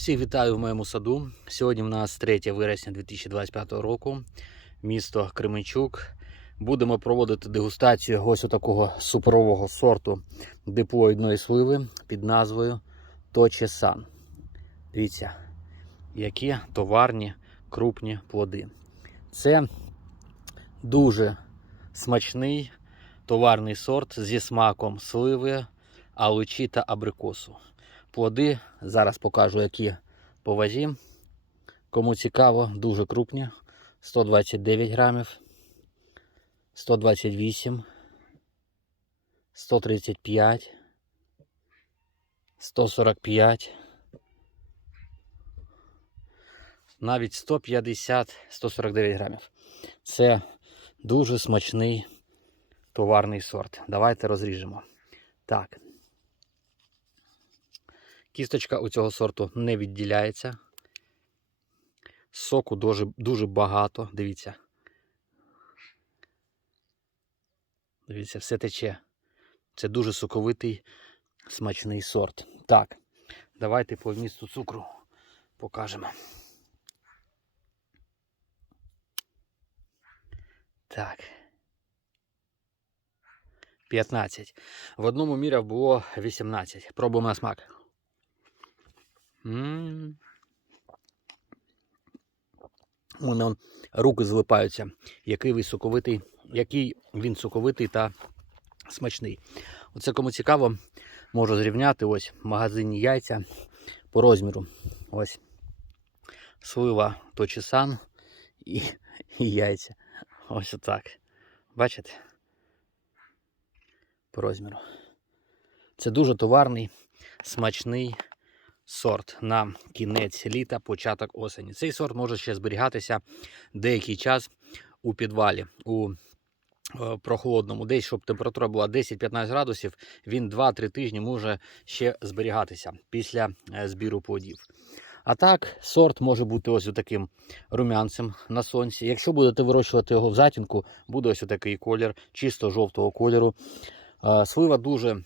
Всіх вітаю в моєму саду. Сьогодні в нас 3 вересня 2025 року, місто Кременчук. Будемо проводити дегустацію ось такого суперового сорту диплоїдної сливи під назвою Точе Сан. Дивіться, які товарні крупні плоди. Це дуже смачний товарний сорт зі смаком сливи, алучі та абрикосу. Плоди зараз покажу, які по вазі. Кому цікаво, дуже крупні. 129 грамів, 128, 135, 145, навіть 150-149 грамів. Це дуже смачний товарний сорт. Давайте розріжемо. Так. Кісточка у цього сорту не відділяється. Соку дуже, дуже багато. Дивіться. Дивіться, все тече. Це дуже соковитий, смачний сорт. Так, давайте по вмісту цукру покажемо. Так. 15. В одному мірі було 18. Пробуємо на смак. У мене руки злипаються. Який він соковитий, який він соковитий та смачний. Оце кому цікаво, можу зрівняти ось магазинні яйця по розміру. Ось слива точесан і, і яйця. Ось отак. Бачите? По розміру. Це дуже товарний, смачний сорт на кінець літа, початок осені. Цей сорт може ще зберігатися деякий час у підвалі, у е, прохолодному, десь, щоб температура була 10-15 градусів, він 2-3 тижні може ще зберігатися після е, збіру плодів. А так, сорт може бути ось таким румянцем на сонці. Якщо будете вирощувати його в затінку, буде ось такий колір, чисто жовтого кольору. Е, Слива дуже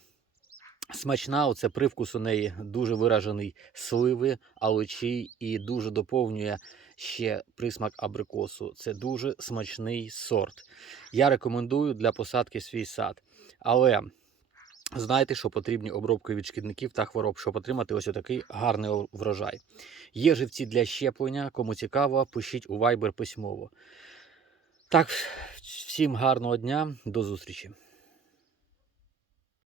смачна, оце привкус у неї дуже виражений сливи, алучі і дуже доповнює ще присмак абрикосу. Це дуже смачний сорт. Я рекомендую для посадки свій сад. Але знайте, що потрібні обробки від шкідників та хвороб, щоб отримати ось такий гарний врожай. Є живці для щеплення. Кому цікаво, пишіть у Viber письмово. Так, всім гарного дня, до зустрічі.